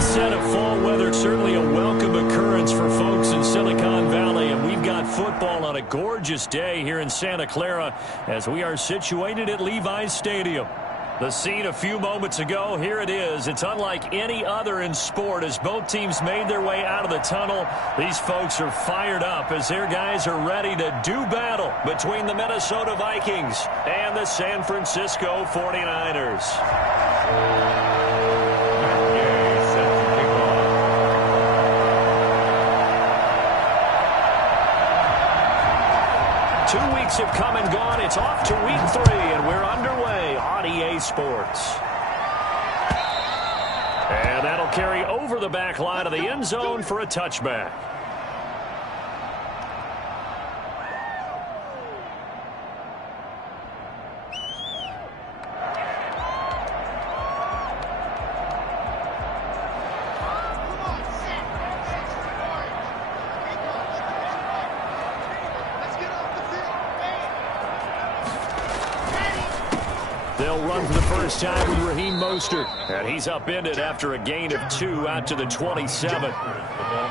onset of fall weather, certainly a welcome occurrence for folks in Silicon Valley, and we've got football on a gorgeous day here in Santa Clara as we are situated at Levi's Stadium. The scene a few moments ago, here it is. It's unlike any other in sport as both teams made their way out of the tunnel. These folks are fired up as their guys are ready to do battle between the Minnesota Vikings and the San Francisco 49ers. 2 weeks have come and gone. It's off to week 3, and we're underway on EA Sports. And that'll carry over the back line of the end zone for a touchback. They'll run for the first time with Raheem Mostert. And he's upended after a gain of 2 out to the 27.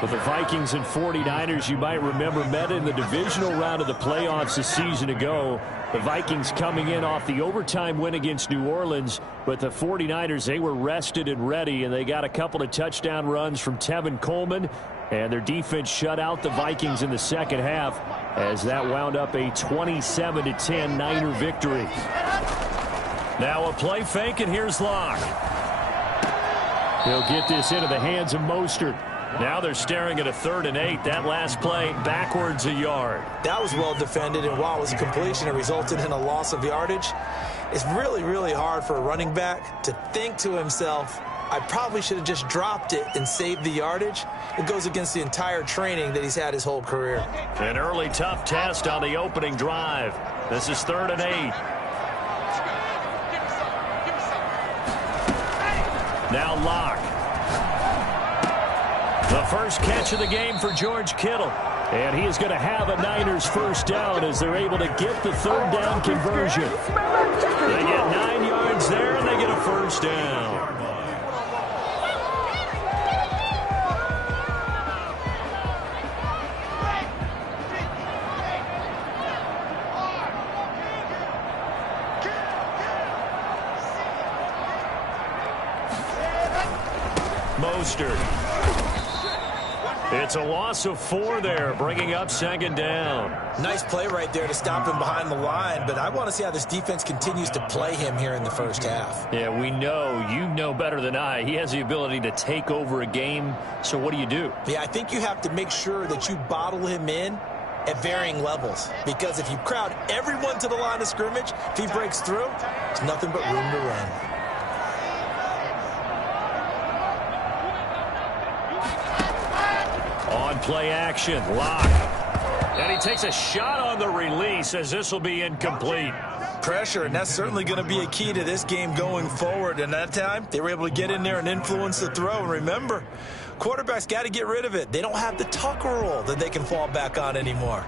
But the Vikings and 49ers, you might remember, met in the divisional round of the playoffs a season ago. The Vikings coming in off the overtime win against New Orleans. But the 49ers, they were rested and ready, and they got a couple of touchdown runs from Tevin Coleman. And their defense shut out the Vikings in the second half as that wound up a 27-10 Niner victory. Now a play fake, and here's Locke. He'll get this into the hands of Mostert. Now they're staring at a 3rd and 8. That last play, backwards a yard. That was well defended, and while it was a completion, it resulted in a loss of yardage. It's really, really hard for a running back to think to himself, I probably should have just dropped it and saved the yardage. It goes against the entire training that he's had his whole career. An early tough test on the opening drive. This is 3rd and 8. Now Locke. The first catch of the game for George Kittle. And he is going to have a Niners first down as they're able to get the 3rd down conversion. They get 9 yards there, and they get a first down. Mostert. It's a loss of 4 there, bringing up 2nd down. Nice play right there to stop him behind the line, but I want to see how this defense continues to play him here in the first half. Yeah, we know, you know better than I, he has the ability to take over a game, so what do you do? Yeah, I think you have to make sure that you bottle him in at varying levels, because if you crowd everyone to the line of scrimmage, if he breaks through, there's nothing but room to run. On play action, Locke. And he takes a shot on the release as this will be incomplete. Pressure, and that's certainly going to be a key to this game going forward. And that time, they were able to get in there and influence the throw. And remember, quarterbacks got to get rid of it. They don't have the Tucker rule that they can fall back on anymore.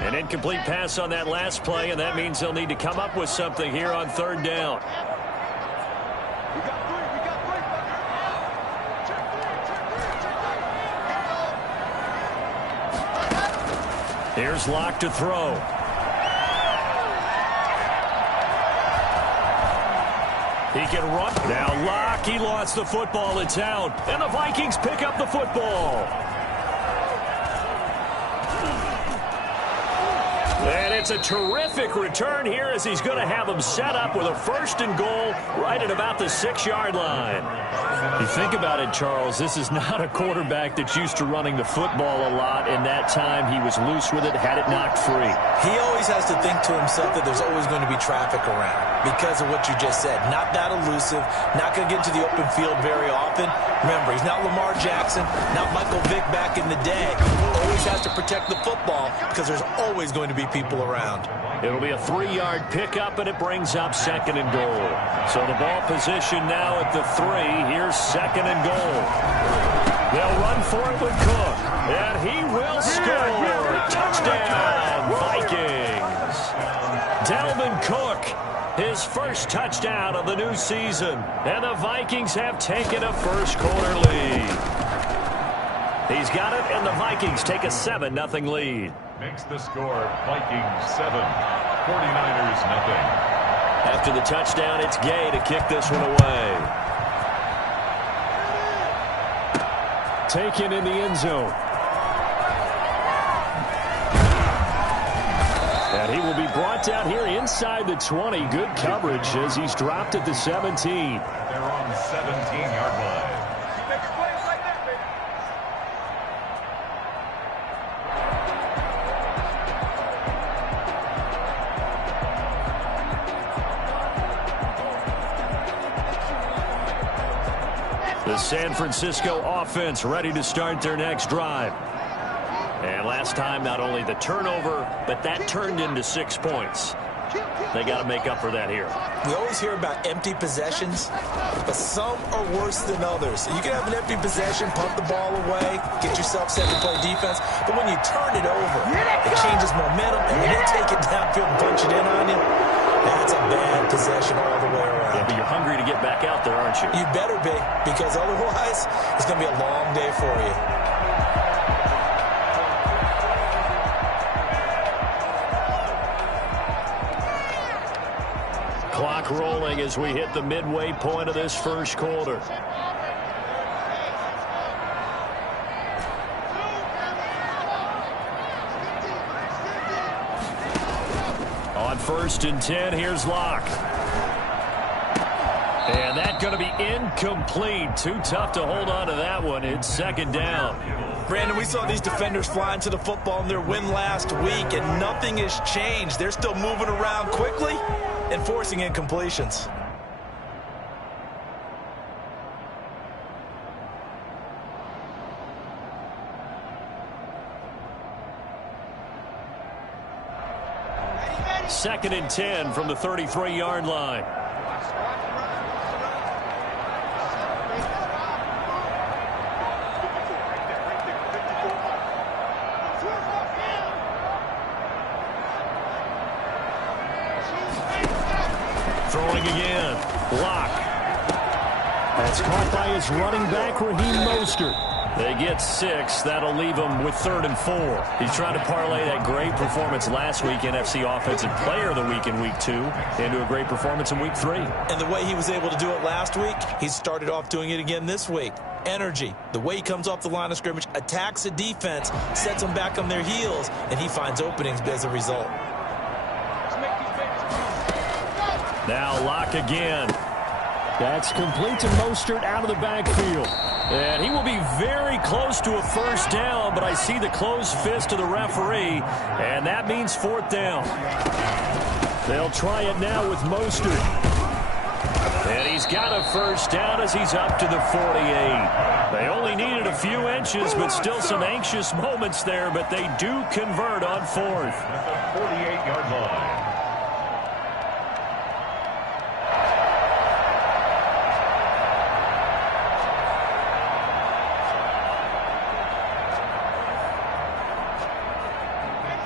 An incomplete pass on that last play, and that means they'll need to come up with something here on 3rd down. Here's Locke to throw. He can run. Now Locke, he lost the football. It's out. And the Vikings pick up the football. And it's a terrific return here as he's going to have him set up with a 1st and goal right at about the 6-yard line. You think about it, Charles, this is not a quarterback that's used to running the football a lot. In that time, he was loose with it, had it knocked free. He always has to think to himself that there's always going to be traffic around because of what you just said. Not that elusive, not going to get into the open field very often. Remember, he's not Lamar Jackson, not Michael Vick back in the day. Always has to protect the football because there's always going to be people around. It'll be a 3-yard pickup, and it brings up 2nd and goal. So the ball position now at the 3. Here's 2nd and goal. They'll run for it with Cook, and he will score. Touchdown, Vikings. Dalvin Cook, his his first touchdown of the new season. And the Vikings have taken a first-quarter lead. He's got it, and the Vikings take a 7-0 lead. Makes the score Vikings 7, 49ers nothing. After the touchdown, it's Gay to kick this one away. Taken in the end zone. And he will be brought down here inside the 20. Good coverage as he's dropped at the 17. They're on the 17-yard line. The San Francisco offense ready to start their next drive. And last time, not only the turnover, but that turned into 6 points. They got to make up for that here. We always hear about empty possessions, but some are worse than others. You can have an empty possession, punt the ball away, get yourself set to play defense, but when you turn it over, it changes momentum, and when they take it downfield and punch it in on you, that's a bad possession all the way around. Yeah, but you're hungry to get back out there, aren't you? You better be, because otherwise, it's going to be a long day for you. Clock rolling as we hit the midway point of this first quarter. On 1st and 10, here's Locke. And that's going to be incomplete. Too tough to hold on to that one. It's 2nd down. Brandon, we saw these defenders flying to the football in their win last week, and nothing has changed. They're still moving around quickly and forcing incompletions. Second and 10 from the 33-yard line. Throwing again. Block. That's caught by his running back, Raheem Mostert. They get 6. That'll leave him with 3rd and 4. He's trying to parlay that great performance last week, NFC Offensive Player of the Week in Week 2, into a great performance in Week 3. And the way he was able to do it last week, he started off doing it again this week. Energy, the way he comes off the line of scrimmage, attacks the defense, sets them back on their heels, and he finds openings as a result. Now Locke again. That's complete to Mostert out of the backfield. And he will be very close to a first down, but I see the closed fist of the referee, and that means 4th down. They'll try it now with Mostert. And he's got a first down as he's up to the 48. They only needed a few inches, but still some anxious moments there, but they do convert on 4th. At the 48-yard line.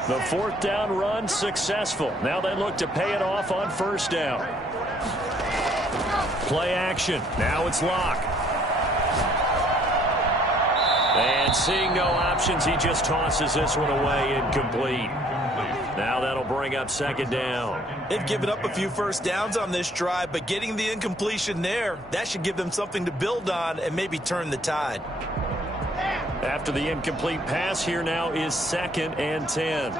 The 4th down run successful. Now they look to pay it off on 1st down. Play action. Now it's Locke. And seeing no options, he just tosses this one away, incomplete. Now that'll bring up 2nd down. They've given up a few first downs on this drive, but getting the incompletion there, that should give them something to build on and maybe turn the tide. After the incomplete pass, here now is 2nd and 10.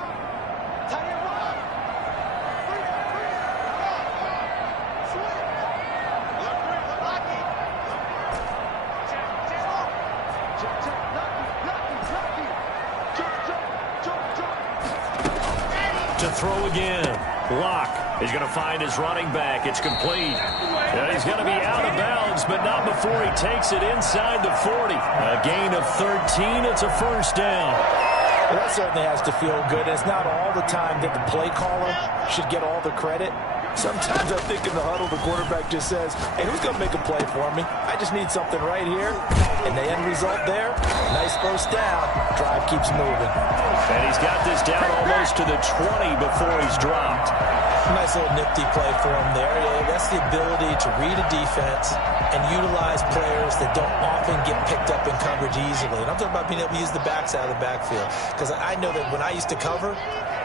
To throw again. Locke is going to find his running back. It's complete. And he's going to be out of bounds, but not before he takes it inside the 40. A gain of 13. It's a first down. Well, that certainly has to feel good. It's not all the time that the play caller should get all the credit. Sometimes I think in the huddle, the quarterback just says, hey, who's going to make a play for me? I just need something right here. And the end result there, nice first down. Drive keeps moving. And he's got this down almost to the 20 before he's dropped. Nice little nifty play for him there. Yeah, that's the ability to read a defense and utilize players that don't often get picked up in coverage easily. And I'm talking about being able to use the backs out of the backfield. Because I know that when I used to cover,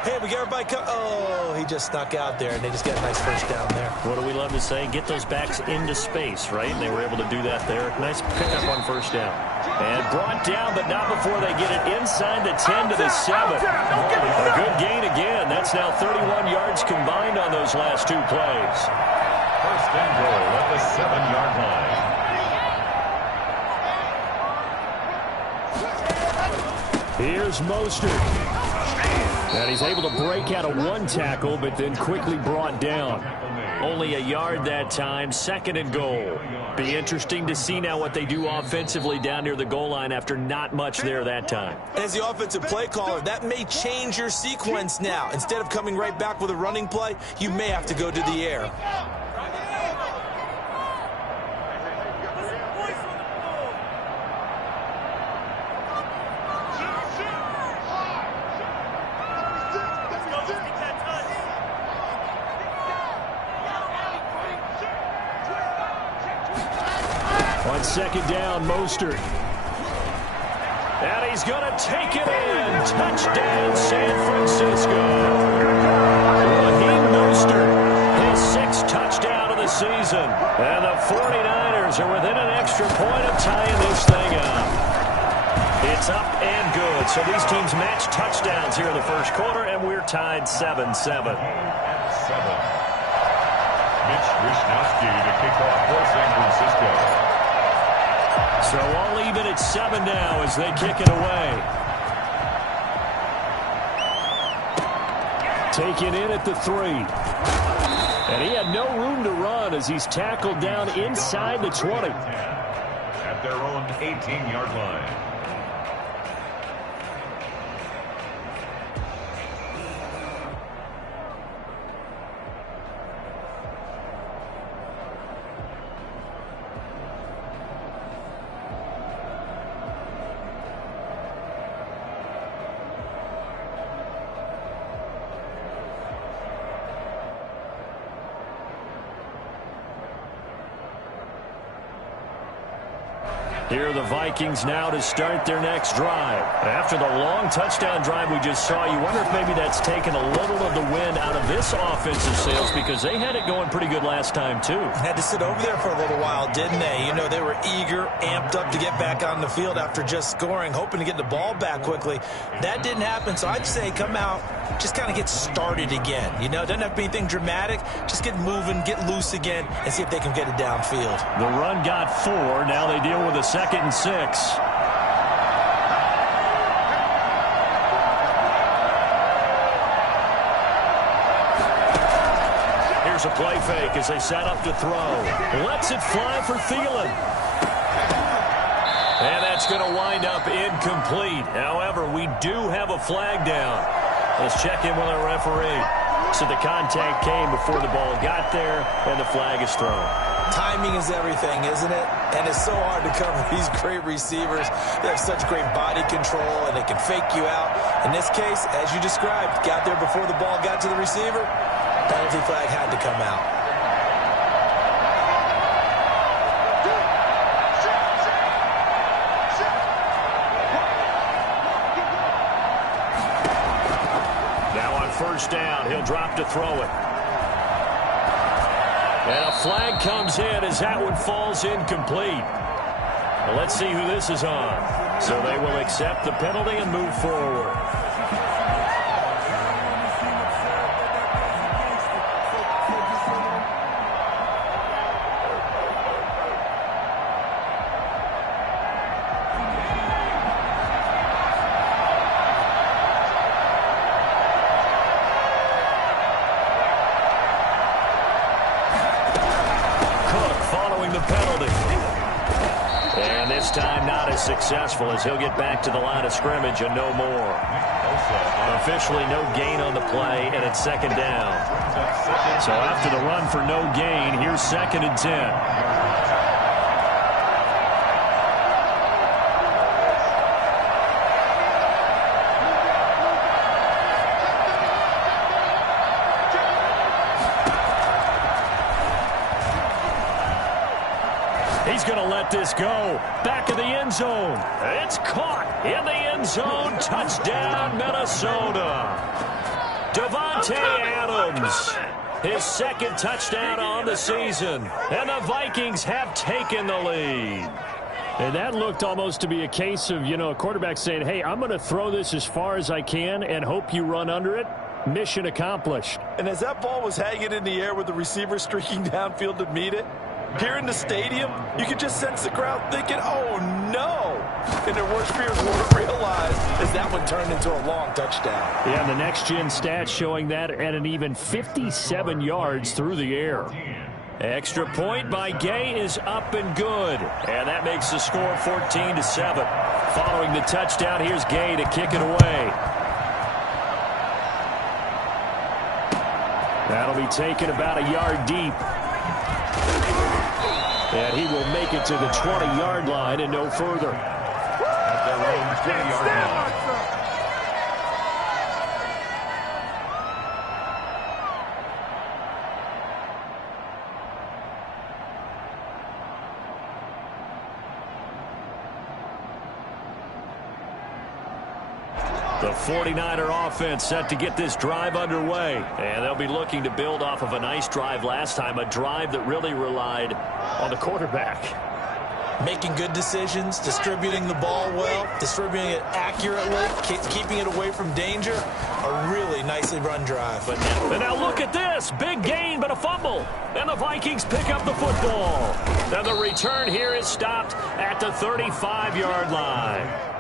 hey, we got everybody oh, he just snuck out there, and they just got a nice first down there. What do we love to say? Get those backs into space, right? And they were able to do that there. Nice pickup on first down. And brought down, but not before they get it inside the 10 to the 7. A good gain again. That's now 31 yards combined on those last two plays. First and goal at the 7-yard line. Here's Mostert. And he's able to break out of one tackle, but then quickly brought down. Only a yard that time, 2nd and goal. Be interesting to see now what they do offensively down near the goal line after not much there that time. As the offensive play caller, that may change your sequence now. Instead of coming right back with a running play, you may have to go to the air. On 2nd down, Mostert. And he's going to take it in. Touchdown, San Francisco. Raheem Mostert, his 6th touchdown of the season. And the 49ers are within an extra point of tying this thing up. It's up and good. So these teams match touchdowns here in the first quarter, and we're tied 7-7. 7. Mitch Wishnowsky to kick off for San Francisco. So all even at 7 now as they kick it away. Taken in at the 3. And he had no room to run as he's tackled down inside the 20. At their own 18-yard line. Here are the Vikings now to start their next drive. After the long touchdown drive we just saw, you wonder if maybe that's taken a little of the wind out of this offensive sails because they had it going pretty good last time, too. Had to sit over there for a little while, didn't they? You know, they were eager, amped up to get back on the field after just scoring, hoping to get the ball back quickly. That didn't happen, so I'd say come out, just kind of get started again. You know, doesn't have to be anything dramatic. Just get moving, get loose again, and see if they can get it downfield. The run got 4. Now they deal with a 2nd and 6. Here's a play fake as they set up to throw. Lets it fly for Thielen. And that's going to wind up incomplete. However, we do have a flag down. Let's check in with our referee. So the contact came before the ball got there, and the flag is thrown. Timing is everything, isn't it? And it's so hard to cover these great receivers. They have such great body control, and they can fake you out. In this case, as you described, got there before the ball got to the receiver. Penalty flag had to come out. Now on first down, he'll drop to throw it. And a flag comes in as that one falls incomplete. Well, let's see who this is on. So they will accept the penalty and move forward. Time not as successful as he'll get back to the line of scrimmage and no more. Officially no gain on the play, and it's 2nd down. So after the run for no gain, here's 2nd and 10. let this go. Back of the end zone. It's caught in the end zone. Touchdown, Minnesota. Devontae Adams, his second touchdown on the season. And the Vikings have taken the lead. And that looked almost to be a case of, a quarterback saying, hey, I'm going to throw this as far as I can and hope you run under it. Mission accomplished. And as that ball was hanging in the air with the receiver streaking downfield to meet it, here in the stadium, you could just sense the crowd thinking, oh, no. And their worst fears weren't realized as that one turned into a long touchdown. Yeah, the next-gen stats showing that at an even 57 yards through the air. Extra point by Gay is up and good. And that makes the score 14-7. Following the touchdown, here's Gay to kick it away. That'll be taken about a yard deep. And he will make it to the 20-yard line and no further. At their own 20-yard line. The 49er offense set to get this drive underway. And they'll be looking to build off of a nice drive last time, a drive that really relied on the quarterback. Making good decisions, distributing the ball well, distributing it accurately, keeping it away from danger. A really nicely run drive. And now look at this. Big gain, but a fumble. And the Vikings pick up the football. And the return here is stopped at the 35-yard line.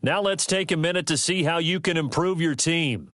Now let's take a minute to see how you can improve your team.